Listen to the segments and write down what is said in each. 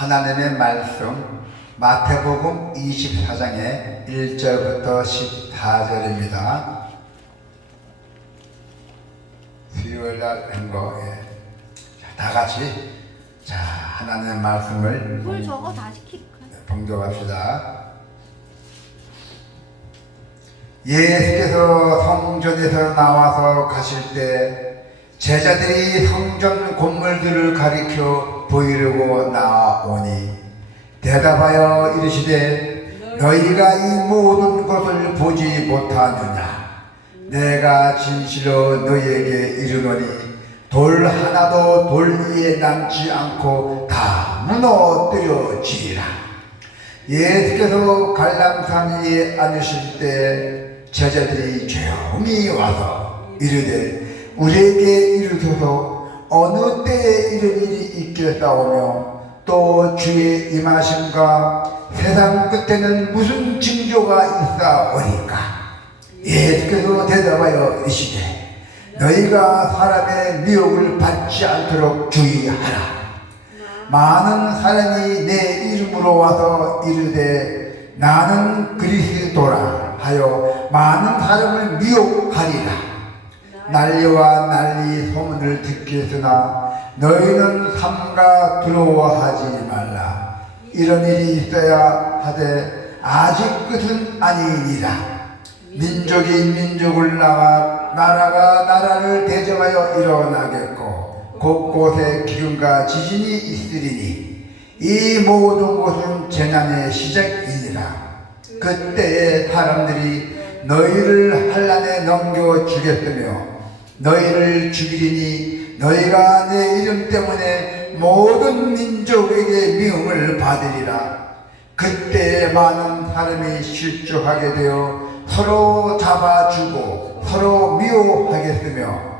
하나님의 말씀 마태복음 24장의 1절부터 14절입니다. 수요일날 한 거에 다 같이 하나님의 말씀을 물 저거 다 시킬까? 봉독합시다. 예수께서 성전에서 나와서 가실 때 제자들이 성전 건물들을 가리켜 보이려고 나오니 대답하여 이르시되 너희가 이 모든 것을 보지 못하느냐? 내가 진실로 너희에게 이르노니 돌 하나도 돌 위에 남지 않고 다 무너뜨려지리라. 예수께서 갈람산 위에 앉으실 때 제자들이 조용히 와서 이르되 우리에게 이르소서 어느 때에 이런 일이 있겠사오며 또 주의 임하심과 세상 끝에는 무슨 징조가 있사오리까? 예수께서 대답하여 이르시되 너희가 사람의 미혹을 받지 않도록 주의하라. 많은 사람이 내 이름으로 와서 이르되 나는 그리스도라 하여 많은 사람을 미혹하리라. 난리와 난리 소문을 듣겠으나 너희는 삼가 두려워하지 말라. 이런 일이 있어야 하되 아직 끝은 아니니라. 민족이 민족을 나가 나라가 나라를 대적하여 일어나겠고 곳곳에 기근과 지진이 있으리니 이 모든 것은 재난의 시작이니라. 그때에 사람들이 너희를 환난에 넘겨주겠으며 너희를 죽이리니 너희가 내 이름 때문에 모든 민족에게 미움을 받으리라. 그때에 많은 사람이 실족하게 되어 서로 잡아주고 서로 미워하겠으며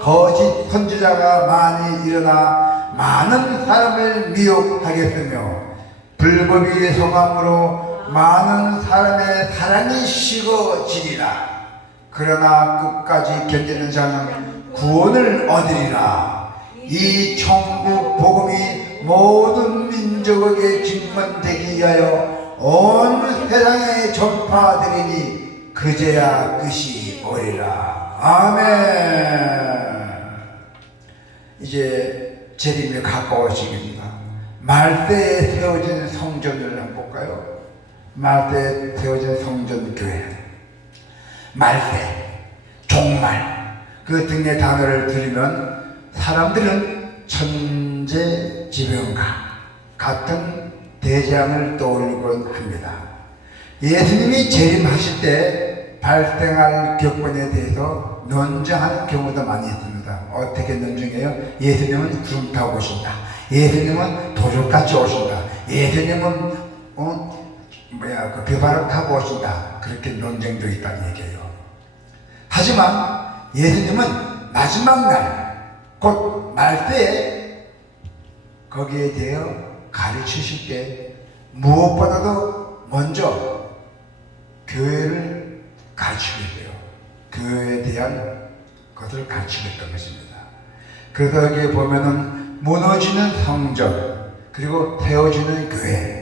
거짓 선지자가 많이 일어나 많은 사람을 미혹하겠으며 불법이 성함으로 많은 사람의 사랑이 식어지리라. 그러나 끝까지 견디는 자는 구원을 얻으리라. 이 천국 복음이 모든 민족에게 증언되기 위하여 온 세상에 전파되리니 그제야 끝이 오리라. 아멘. 이제 재림이 가까워지겠습니다. 말대에 세워진 성전을 한번 볼까요? 말대에 세워진 성전 교회. 말대, 종말, 그 등의 단어를 들으면 사람들은 천재지변가 같은 대장을 떠올리곤 합니다. 예수님이 재림하실 때 발생할 격분에 대해서 논쟁하는 경우도 많이 있습니다. 어떻게 논쟁해요? 예수님은 구름 타고 오신다. 예수님은 도적같이 오신다. 예수님은 그 비바람 타고 오신다. 그렇게 논쟁도 있다는 얘기예요. 하지만 예수님은 마지막 날, 곧 말때에 거기에 대해 가르치실 때 무엇보다도 먼저 교회를 가르치게 돼요. 교회에 대한 것을 가르치겠다는 것입니다. 그래서 여기 보면은 무너지는 성전, 그리고 세워지는 교회.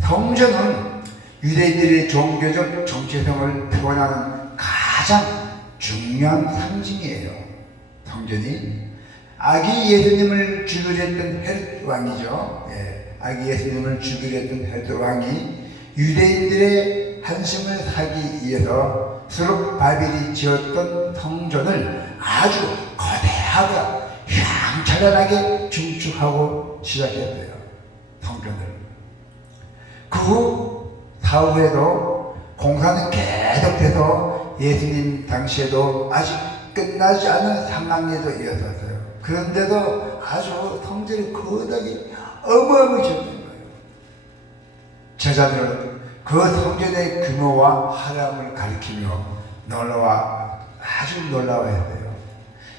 성전은 유대인들의 종교적 정체성을 표현하는 가장 중요한 상징이에요. 성전이 아기 예수님을 죽이려 했던 헤롯 왕이죠. 아기 예수님을 죽이려 했던 헤롯 왕이 유대인들의 한심을 사기 위해서 수르바벨이 지었던 성전을 아주 거대하고 휘황찬란하게 증축하고 시작했어요. 성전을. 그 후 사후에도 공사는 계속돼서 예수님 당시에도 아직 끝나지 않은 상황에도 이어졌어요. 그런데도 아주 성전이 거대하게 어마어마해졌던 거예요. 제자들은 그 성전의 규모와 화려함을 가리키며 아주 놀라워했어요.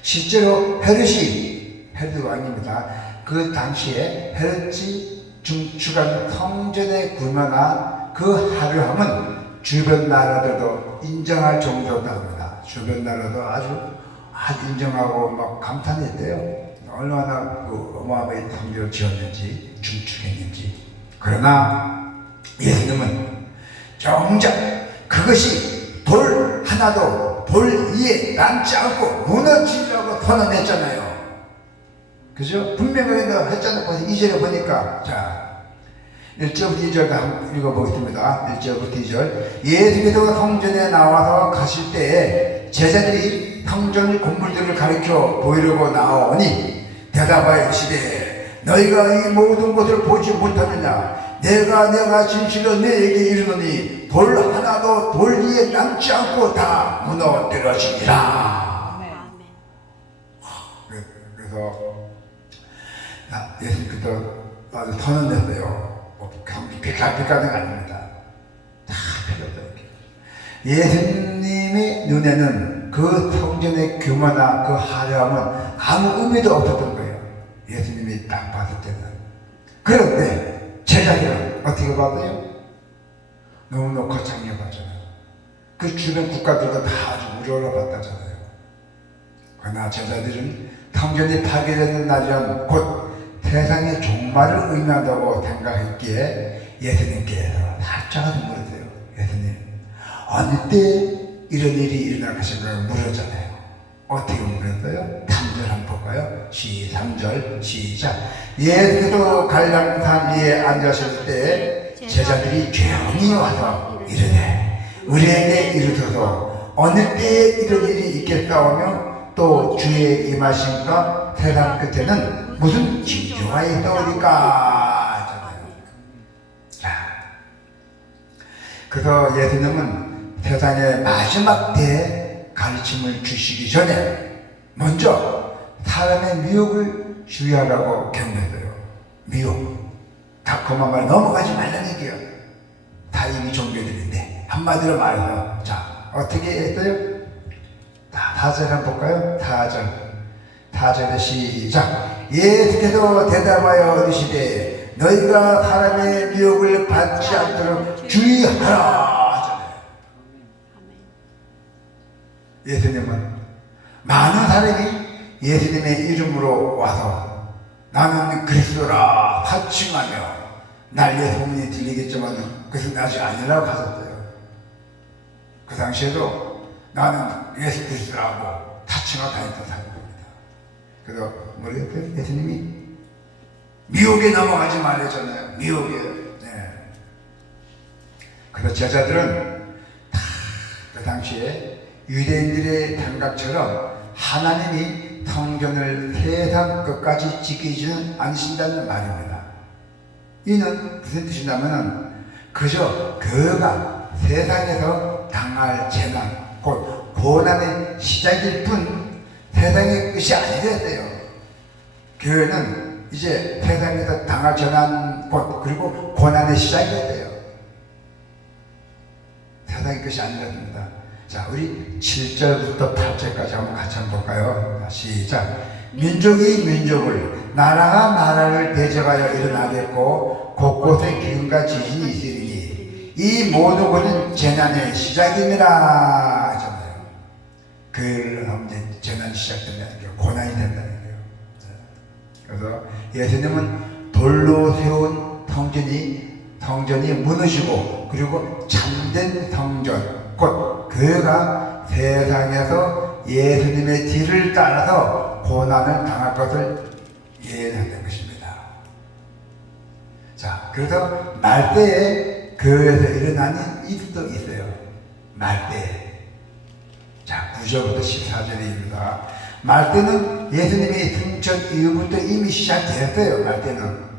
실제로 헤롯 왕입니다. 그 당시에 헤롯이 증축한 성전의 규모나 그 화려함은 주변 나라들도 인정할 정도다 합니다. 주변 나라도 아주 인정하고 막 감탄했대요. 얼마나 그 어마어마한 성전을 지었는지 중축했는지. 그러나 예수님은 정작 그것이 돌 하나도 돌 위에 남지 않고 무너지려고 선언했잖아요. 그죠? 분명하게 했잖아요. 2절에 보니까 자 1절부터 2절 한번 읽어보겠습니다. 1절부터 2절. 예수께서 성전에 나와서 가실 때에 제자들이 성전 건물들을 가리켜 보이려고 나오니 대답하여 이르시되 너희가 이 모든 것을 보지 못하느냐. 내가 진실로 너희에게 이르노니 돌 하나도 돌 위에 남지 않고 다 무너뜨려지리라. 그래서 예수님께서 아주 선언했어요. 빅가는 아닙니다. 다 필요 없어요. 예수님의 눈에는 그 성전의 규모나 그 화려함은 아무 의미도 없었던 거예요. 예수님이 딱 봤을 때는. 그런데 제자들은 어떻게 봤어요? 너무너무 거창하게 봤잖아요. 그 주변 국가들도 다 아주 우려를 봤다잖아요. 그러나 제자들은 성전이 파괴되는 날이란 곧 세상의 종말을 의미한다고 생각했기에 예수님께서 살짝 물었어요. 예수님, 어느 때 이런 일이 일어날 것인가 물었잖아요. 어떻게 물었어요? 3절 한번 볼까요? 3절 시작. 예수께서 갈량산 위에 앉으실 때 제자들이 조용히 와서 이르되 우리에게 이르소서 어느 때에 이런 일이 있겠사오며 또 주의 임하심과 세상 끝에는 무슨 징조가 있다오니까 하잖아요. 자, 그래서 예수님은 세상의 마지막 때에 가르침을 주시기 전에 먼저 사람의 미혹을 주의하라고 경고했어요. 미혹. 다 그만 말 넘어가지 말라는 얘기예요. 다 이미 종교들인데 한마디로 말해서 자 어떻게 했어요? 4절 한번 볼까요? 4절에 시작. 예수께서 대답하여 이르시되 너희가 사람의 미혹을 받지 않도록 주의하라 하잖아요. 예수님은 많은 사람이 예수님의 이름으로 와서 나는 그리스도라 사칭하며 난리의 소문이 들리겠지만 그것은 아직 아니라고 하셨어요. 그 당시에도 나는 예수 그리스도라고 사칭하고 다녔던 사람입니다. 그래서 뭐랬어요? 예수님이 미혹에 넘어가지 말랬잖아요. 미혹에. 네. 그래서 제자들은 다 그 당시에 유대인들의 생각처럼 하나님이 성전을 세상 끝까지 지키지 않으신다는 말입니다. 이는 무슨 뜻이냐면 그저 그가 세상에서 당할 재난, 곧 고난의 시작일 뿐 세상의 끝이 아니어야 돼요. 교회는 이제 세상에서 당할 재난, 곧 그리고 고난의 시작이어야 돼요. 세상의 끝이 아니어야 됩니다. 자, 우리 7절부터 8절까지 한번 같이 한번 볼까요? 시작. 민족이 민족을, 나라가 나라를 대적하여 일어나겠고 곳곳에 기근과 지진이 있으리니 이 모든 것은 재난의 시작입니다 하잖아요. 그러면 재난이 시작된다는 게 고난이 된다는 거예요. 그래서 예수님은 돌로 세운 성전이 무너지고 그리고 참된 성전, 곧 그가 세상에서 예수님의 뒤를 따라서 고난을 당할 것을 예언했던 것입니다. 자, 그래서 말대에 교회에서 일어나는 일도 있어요. 말대. 자, 9절부터 14절입니다. 말대는 예수님의 승천 이후부터 이미 시작됐어요. 말대는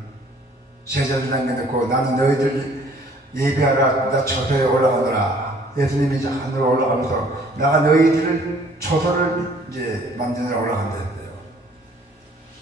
제자들 남겨놓고 나는 너희들 예배하라 나 초소에 올라가노라. 예수님이 이제 하늘로 올라가면서 내가 너희들을 초소를 이제 만드느라 올라간다 했어요.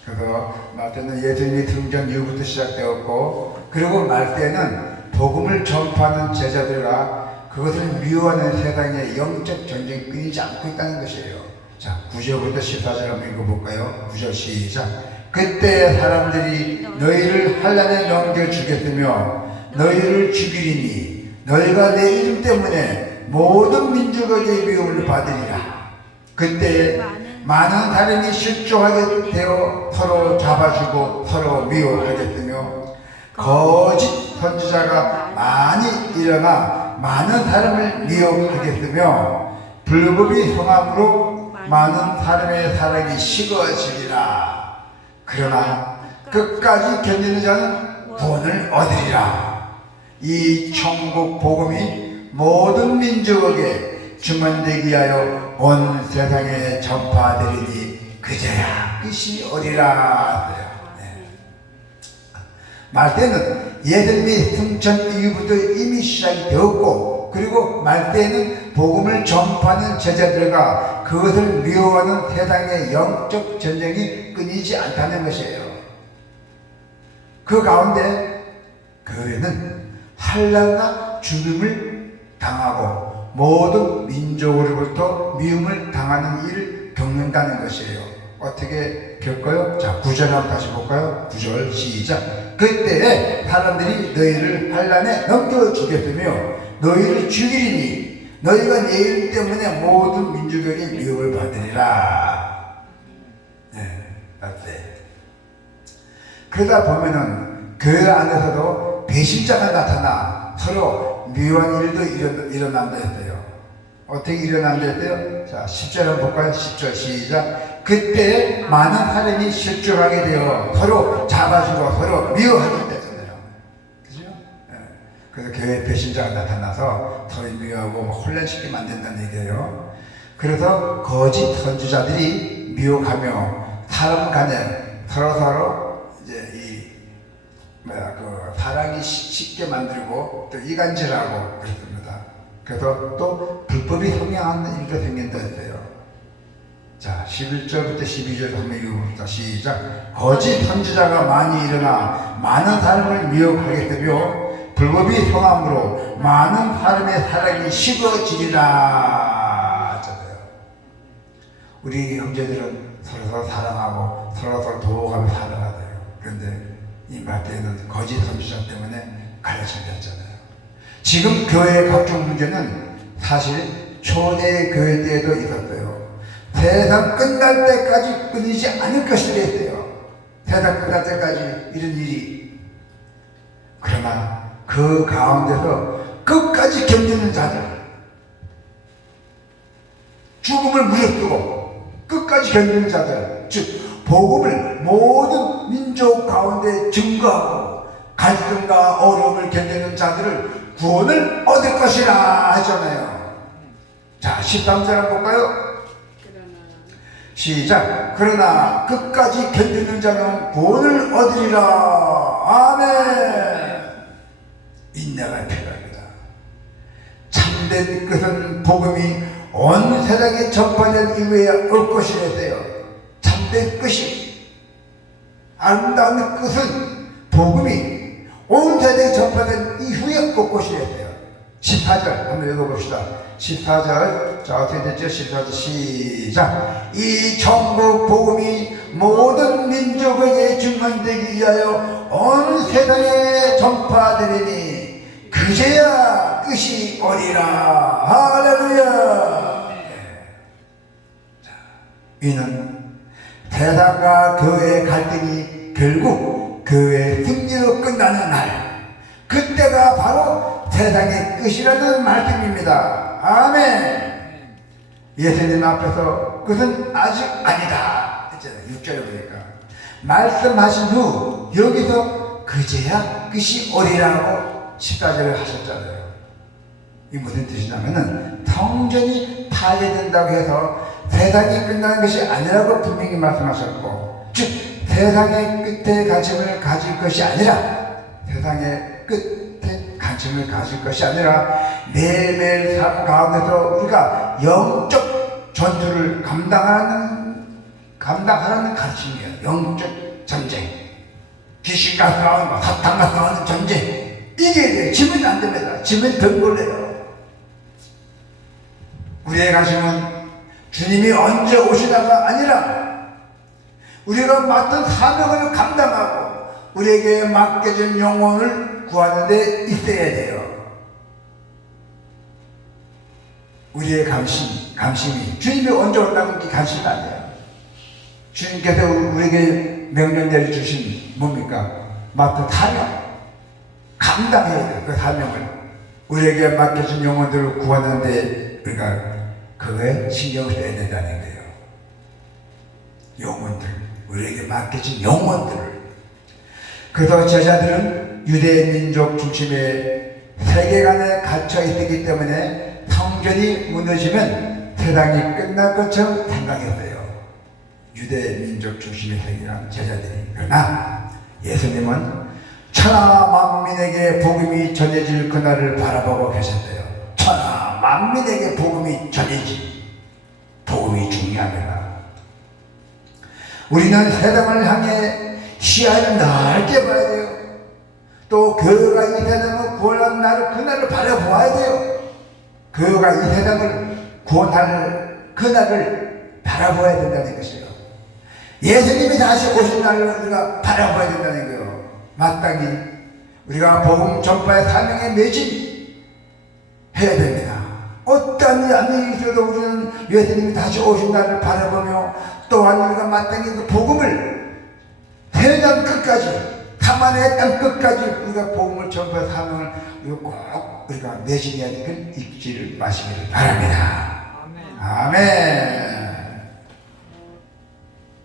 그래서 말대는 예수님이 등장 이후부터 시작되었고 그리고 말대는 복음을 전파하는 제자들과 그것을 미워하는 세상의 영적 전쟁이 끊이지 않고 있다는 것이에요. 자, 9절부터 14절 한번 읽어볼까요? 9절 시작. 그때 사람들이 너희를 환난에 넘겨주겠으며 너희를 죽이리니 너희가 내 이름 때문에 모든 민족에게 미움을 받으리라. 그때 많은 사람이 실족하게 되어 서로 잡아주고 서로 미워하겠으며 거짓 선지자가 많이 일어나 많은 사람을 미혹하겠으며 불법이 성함으로 많은 사람의 사랑이 식어지리라. 그러나 끝까지 견디는 자는 구원을 얻으리라. 이 천국 복음이 모든 민족에게 증언되기 위하여 온 세상에 전파되리니 그제야 끝이 오리라. 말때는 예수님이 승천 이후부터 이미 시작이 되었고, 그리고 말때에는 복음을 전파하는 제자들과 그것을 미워하는 세상의 영적 전쟁이 끊이지 않다는 것이에요. 그 가운데 교회는 환난과 죽음을 당하고 모든 민족으로부터 미움을 당하는 일을 겪는다는 것이에요. 어떻게 겪어요? 자, 9절 한번 다시 볼까요? 9절 시작. 그때 사람들이 너희를 환난에 넘겨주겠으며 너희를 죽이리니 너희가 내 이름 때문에 모든 민족에게 미움을 받으리라. 맞대. 그러다 보면은 교회 안에서도 배신자가 나타나 서로 미워한 일도 일어난다 했어요. 어떻게 일어난다 했어요? 자, 10절 한번 볼까요? 10절 시작. 그때 많은 사람이 실족하게 되어 서로 잡아주고 서로 미워하게 되잖아요. 그죠? 그래서 교회 배신자가 나타나서 서로 미워하고 혼란시키게 만든다는 얘기예요. 그래서 거짓 선지자들이 미혹하며 사람 간에 서로 이제 사랑이 쉽게 만들고 또 이간질하고 그렇습니다. 그래서 또 불법이 성행하는 일도 생긴다 했어요. 자, 11절부터 12절 한번 읽어봅시다. 시작. 거짓 선지자가 많이 일어나 많은 사람을 미혹하게 되며 불법이 성함으로 많은 사람의 사랑이 식어지리라. 우리 형제들은 서로 사랑하고 서로 도와가며 살아가요. 그런데 이 말때에는 거짓 선지자 때문에 갈라진다잖아요. 지금 교회의 각종 문제는 사실 초대 교회 때에도 있었어요. 세상 끝날 때까지 끊이지 않을 것이라 했어요. 세상 끝날 때까지 이런 일이. 그러나 그 가운데서 끝까지 견디는 자들, 죽음을 무릅쓰고 끝까지 견디는 자들, 즉 복음을 모든 민족 가운데 증거하고 갈등과 어려움을 견디는 자들을 구원을 얻을 것이라 하잖아요. 자, 13절 한번 볼까요? 시작. 그러나 끝까지 견디는 자는 구원을 얻으리라. 아멘. 인내가 필요합니다. 참된 것은 복음이 온 세상에 전파된 이후에 올 것이랬어요. 참된 것이, 아름다운 것은 복음이 온 세상에 전파된 이후에 올 것이랬어요. 14절 한번 읽어봅시다. 14절, 자, 어떻게 됐죠? 14절 시작. 이 천국 복음이 모든 민족에게 증언되기 위하여 온 세상에 전파되리니 그제야 끝이 오리라. 할렐루야. 자, 이는 세상과 교회의 갈등이 결국 교회의 승리로 끝나는 날, 그때가 바로 세상의 끝이라는 말씀입니다. 아멘. 예수님 앞에서 그것은 아직 아니다 했잖아요. 6절에 보니까 말씀하신 후 여기서 그제야 끝이 오리라고 14절을 하셨잖아요. 이 무슨 뜻이냐면은 성전이 파괴된다고 해서 세상이 끝나는 것이 아니라고 분명히 말씀하셨고, 즉 세상의 끝에 관심을 가질 것이 아니라 세상의 끝에 관심을 가질 것이 아니라 매일매일 삶 가운데서 우리가 영적 전투를 감당하라는 가르침이에요. 영적 전쟁, 귀신과 싸우는, 사탄과 싸우는 전쟁, 이게 돼요. 지면 안 됩니다. 지면 덩굴려요. 우리의 관심은 주님이 언제 오시다가 아니라 우리가 맡은 사명을 감당하고 우리에게 맡겨진 영혼을 구하는 데 있어야 돼요. 우리의 관심이 주님이 언제 온다는 게 관심이 아니에요. 주님께서 우리에게 명령 내려주신 뭡니까? 맡은 사명, 감당해야 돼요. 그 사명을 우리에게 맡겨진 영혼들을 구하는데 우리가 그거에 신경을 써야 된다는 거예요. 영혼들, 우리에게 맡겨진 영혼들을. 그래서 제자들은 유대 민족 중심의 세계관에 갇혀 있기 때문에 성전이 무너지면 세상이 끝날 것처럼 생각했어요. 유대 민족 중심의 세계관 제자들이. 그러나 예수님은 천하 만민에게 복음이 전해질 그날을 바라보고 계셨대요. 천하 만민에게 복음이 전해지. 복음이 중요합니다. 우리는 세상을 향해 시야를 넓게 봐야 돼요. 또 교회가 이 세상을 구원하는 날을 그날을 바라보아야 돼요. 교회가 이 세상을 구원할 그날을 바라보아야 된다는 것이에요. 예수님이 다시 오신 날을 우리가 바라봐야 된다는 거예요. 마땅히 우리가 복음 전파의 사명에 매진해야 됩니다. 어떤 양이 있어도 우리는 예수님이 다시 오신 날을 바라보며 또한 우리가 마땅히 그 복음을 세상 끝까지 사만의 땅 끝까지 우리가 복음을 전파의 사명을 꼭 우리가 매진해야 될 잊지를 마시기를 바랍니다. 아멘. 아멘.